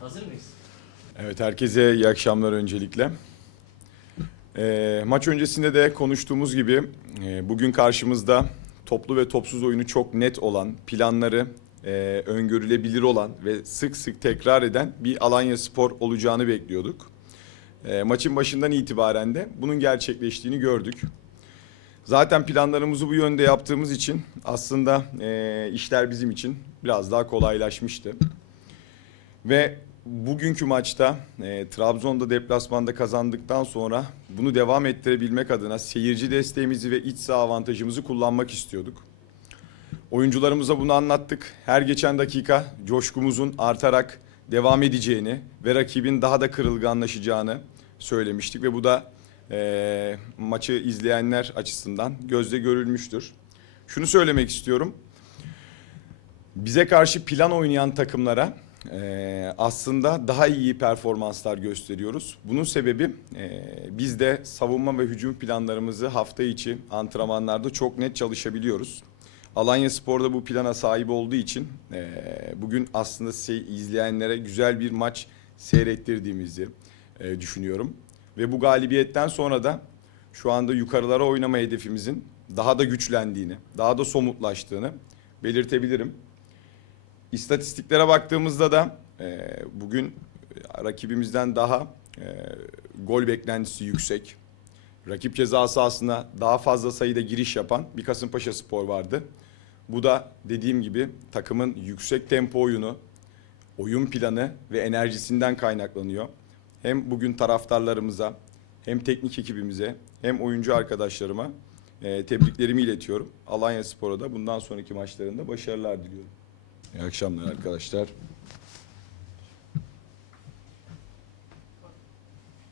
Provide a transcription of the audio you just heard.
Hazır mıyız? Evet, herkese iyi akşamlar öncelikle. Ee, maç öncesinde de konuştuğumuz gibi e, bugün karşımızda toplu ve topsuz oyunu çok net olan, planları e, öngörülebilir olan ve sık sık tekrar eden bir Alanya Spor olacağını bekliyorduk. E, maçın başından itibaren de bunun gerçekleştiğini gördük. Zaten planlarımızı bu yönde yaptığımız için aslında e, işler bizim için biraz daha kolaylaşmıştı. Ve bugünkü maçta e, Trabzon'da deplasmanda kazandıktan sonra bunu devam ettirebilmek adına seyirci desteğimizi ve iç saha avantajımızı kullanmak istiyorduk. Oyuncularımıza bunu anlattık. Her geçen dakika coşkumuzun artarak devam edeceğini ve rakibin daha da kırılganlaşacağını söylemiştik ve bu da e, maçı izleyenler açısından gözle görülmüştür. Şunu söylemek istiyorum. Bize karşı plan oynayan takımlara e, aslında daha iyi performanslar gösteriyoruz. Bunun sebebi e, biz de savunma ve hücum planlarımızı hafta içi antrenmanlarda çok net çalışabiliyoruz. Alanya Spor'da bu plana sahip olduğu için e, bugün aslında izleyenlere güzel bir maç seyrettirdiğimizi e, düşünüyorum. Ve bu galibiyetten sonra da şu anda yukarılara oynama hedefimizin daha da güçlendiğini, daha da somutlaştığını belirtebilirim. İstatistiklere baktığımızda da e, bugün e, rakibimizden daha e, gol beklentisi yüksek. Rakip ceza sahasına daha fazla sayıda giriş yapan bir Kasımpaşa Spor vardı. Bu da dediğim gibi takımın yüksek tempo oyunu, oyun planı ve enerjisinden kaynaklanıyor. Hem bugün taraftarlarımıza, hem teknik ekibimize, hem oyuncu arkadaşlarıma e, tebriklerimi iletiyorum. Alanya Spor'a da bundan sonraki maçlarında başarılar diliyorum. İyi akşamlar arkadaşlar.